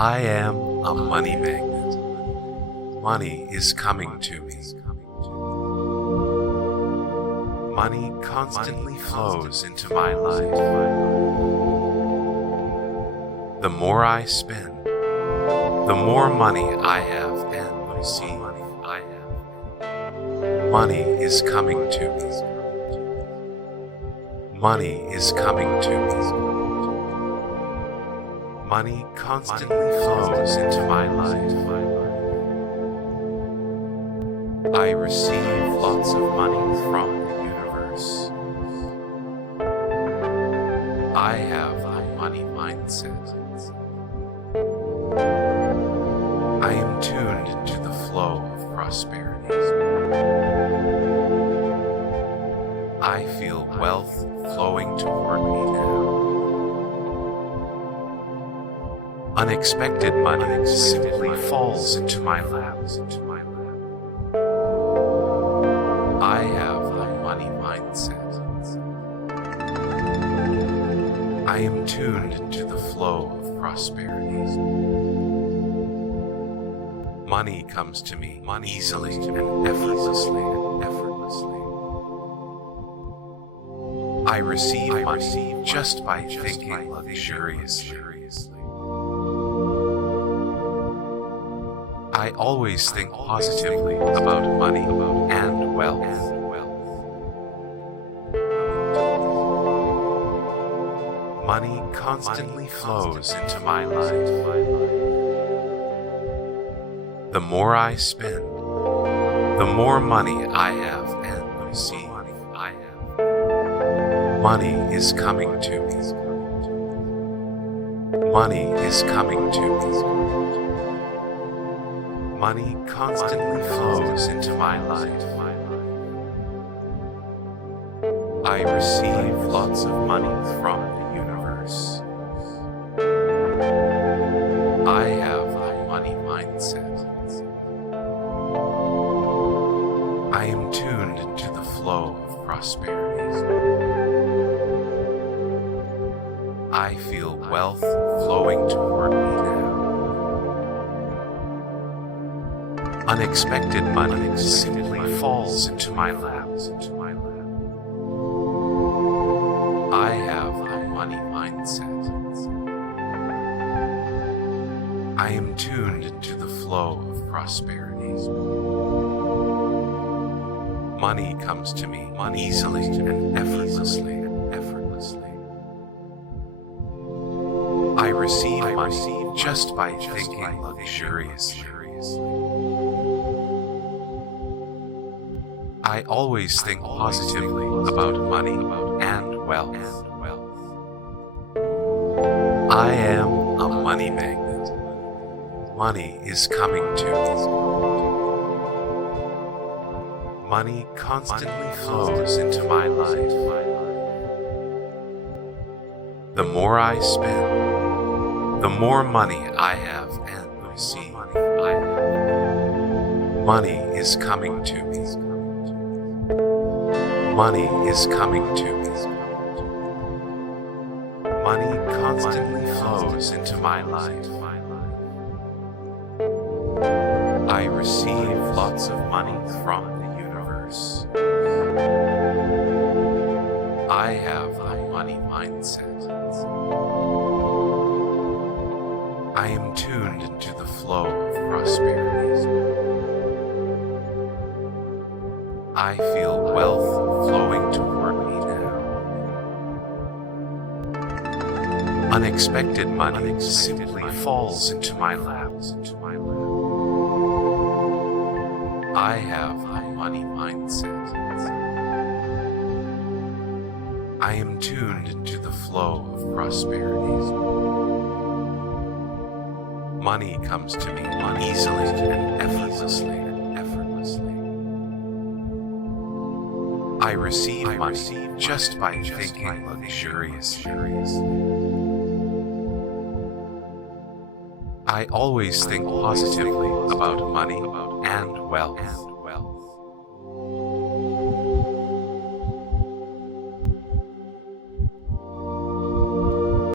I am a money magnet. Money is coming to me. Money constantly flows into my life. The more I spend, the more money I have and receive. Money is coming to me. Money is coming to me. Money constantly flows into my life. I receive lots of money from the universe. I have a money mindset. I am tuned into the flow of prosperity. I feel wealth flowing toward me now. Unexpected money simply falls into my lap. I have a money mindset. I am tuned into the flow of prosperity. Money comes to me easily and effortlessly. I receive money just by thinking luxuriously. I always think positively about money and wealth. Money constantly flows into my life. The more I spend, the more money I have and receive. Money is coming to me. Money is coming to me. Money constantly flows into my life. I receive lots of money from the universe. I have a money mindset. I am tuned into the flow of prosperity. I feel wealth flowing toward me now. Unexpected money simply falls into my lap. I have a money mindset. I am tuned into the flow of prosperity. Money comes to me easily and effortlessly. I receive money just by thinking luxuriously. I always think positively about money and wealth. I am a money magnet. Money is coming to me. Money constantly flows into my life. The more I spend, the more money I have and receive. Money is coming to me. Money is coming to me. Money constantly flows into my life. I receive lots of money from the universe. I have a money mindset. I am tuned into the flow of prosperity. I feel wealth flowing toward me now. Unexpected money simply falls into my lap. I have a money mindset. I am tuned into the flow of prosperity. Money comes to me easily and effortlessly. I receive money just by thinking luxuriously. I always think positively about money and wealth.